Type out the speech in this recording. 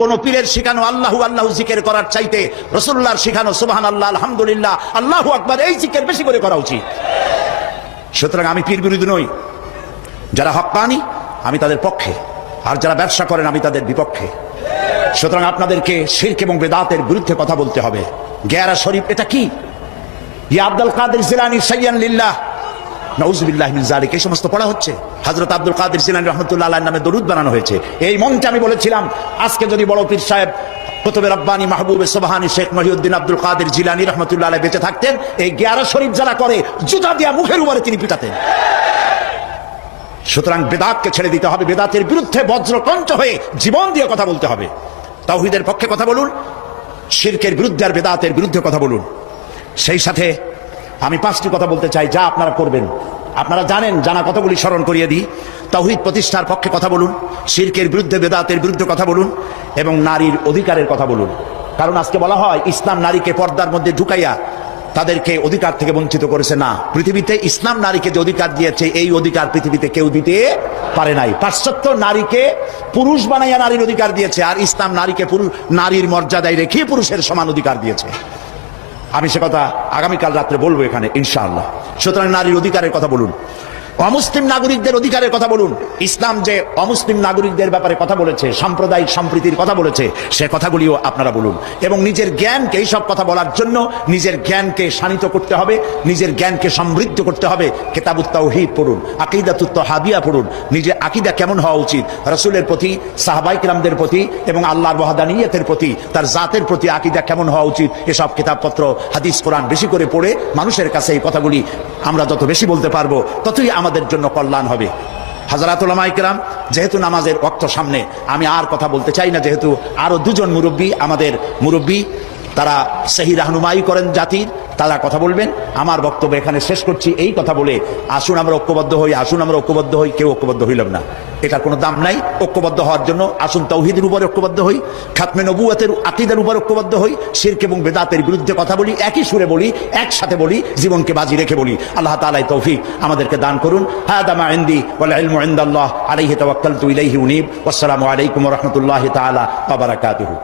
কোন পীরের শিখানো আল্লাহু আল্লাহু জিকির করার চাইতে রাসূলুল্লাহর শিখানো সুবহানাল্লাহ আলহামদুলিল্লাহ আল্লাহু আকবার এই জিকির বেশি করে করা উচিত। সুতরাং আমি পীর বিরোধী নই। যারা হক্কানি আমি তাদের পক্ষে, আর যারা ব্যবসা করেন আমি তাদের বিপক্ষে। সুতরাং আপনাদেরকে শিরক এবং বেদাতের বিরুদ্ধে কথা বলতে হবে। গেরা শরীফ এটা কি? ইয়া আব্দুল কাদের জিলানী সাইয়্যান লিল্লাহ নাউযুবিল্লাহ মিন যালিক, এই সমস্ত পড়া হচ্ছে। হযরত আব্দুল কাদের জিলানী রাহমাতুল্লাহ আলাইহির নামে দরুদ বানানো হয়েছে। এই মঞ্চে আমি বলেছিলাম, আজকে যদি বড় পীর সাহেব কুতুবে রব্বানী মাহবুবে সুবহানী শেখ মহিউদ্দিন আব্দুল কাদের জিলানী রাহমাতুল্লাহ আলাইহি বেঁচে থাকতেন, এই গেরা শরীফ যারা করে জুতা দিয়া মুখের উপরে তিনি পিটাতেন। সুতরাং বেদাতকে ছেড়ে দিতে হবে, বেদাতের বিরুদ্ধে বজ্রকণ্ঠ হয়ে জীবন দিয়ে কথা বলতে হবে। তাওহীদের পক্ষে কথা বলুন, শিরকের বিরুদ্ধে আর বেদাতের বিরুদ্ধে কথা বলুন। সেই সাথে আমি 5টি কথা বলতে চাই যা আপনারা করবেন। আপনারা জানেন, জানা কথাগুলি স্মরণ করিয়ে দিই। তাওহীদ প্রতিষ্ঠার পক্ষে কথা বলুন, শিরকের বিরুদ্ধে বেদাতের বিরুদ্ধে কথা বলুন, এবং নারীর অধিকারের কথা বলুন। কারণ আজকে বলা হয় ইসলাম নারীকে পর্দার মধ্যে ঢুকাইয়া তাদেরকে অধিকার থেকে বঞ্চিত করেছে। না, পৃথিবীতে ইসলাম নারীকে যে অধিকার দিয়েছে এই অধিকার পৃথিবীতে কেউ দিতে পারে নাই। পাশ্চাত্য নারীকে পুরুষ বানাইয়া নারীর অধিকার দিয়েছে, আর ইসলাম নারীকে নারীর মর্যাদায় রেখে পুরুষের সমান অধিকার দিয়েছে। আমি সে কথা আগামীকাল রাত্রে বলবো এখানে ইনশাআল্লাহ। সুতরাং নারীর অধিকারের কথা বলুন, অমুসলিম নাগরিকদের অধিকারের কথা বলুন। ইসলাম যে অমুসলিম নাগরিকদের ব্যাপারে কথা বলেছে, সাম্প্রদায়িক সম্প্রীতির কথা বলেছে, সে কথাগুলিও আপনারা বলুন। এবং নিজের জ্ঞানকে, এইসব কথা বলার জন্য নিজের জ্ঞানকে শানিত করতে হবে, নিজের জ্ঞানকে সমৃদ্ধ করতে হবে। কিতাবুত তাওহীদ পড়ুন, আকীদাতুত তাহাবিয়া পড়ুন। নিজের আকীদা কেমন হওয়া উচিত, রাসূলের প্রতি, সাহাবায়ে কিরামদের প্রতি এবং আল্লাহর ওয়াহদানিয়তের প্রতি, তার জাতের প্রতি আকীদা কেমন হওয়া উচিত, এসব কিতাবপত্র, হাদিস, কোরআন বেশি করে পড়ে মানুষের কাছে এই কথাগুলি আমরা যত বেশি বলতে পারবো ততই আমাদের জন্য কল্যাণ হবে। হযরত উলামায়ে কেরাম, যেহেতু নামাজের ওয়াক্ত সামনে, আমি আর কথা বলতে চাই না। যেহেতু আরো দুজন মুরব্বী, আমাদের মুরব্বী, তারা সহি রাহনুমাই করেন জাতির, তারা কথা বলবেন। আমার বক্তব্য এখানে শেষ করছি এই কথা বলে, আসুন আমরা ঐক্যবদ্ধ হই, আসুন আমরা ঐক্যবদ্ধ হই। কেউ ঐক্যবদ্ধ হইলাম না, এটার কোনো দাম নাই। ঐক্যবদ্ধ হওয়ার জন্য আসুন তাওহীদের উপর ঐক্যবদ্ধ হই, খাতমে নবুয়তের আকীদার উপর ঐক্যবদ্ধ হই, শিরক এবং বেদাতের বিরুদ্ধে কথা বলি, একই সুরে বলি, একসাথে বলি, জীবনকে বাজি রেখে বলি। আল্লাহ তাআলা তৌফিক আমাদেরকে দান করুন। হাদা মা ইনদি ওয়াল ইলমু ইনদাল্লাহ আলাইহি তাওয়াক্কালতু ইলাইহি উনীব। ওয়াসসালামু আলাইকুম ওয়া রাহমাতুল্লাহি তাআলা ওয়া বারাকাতুহু।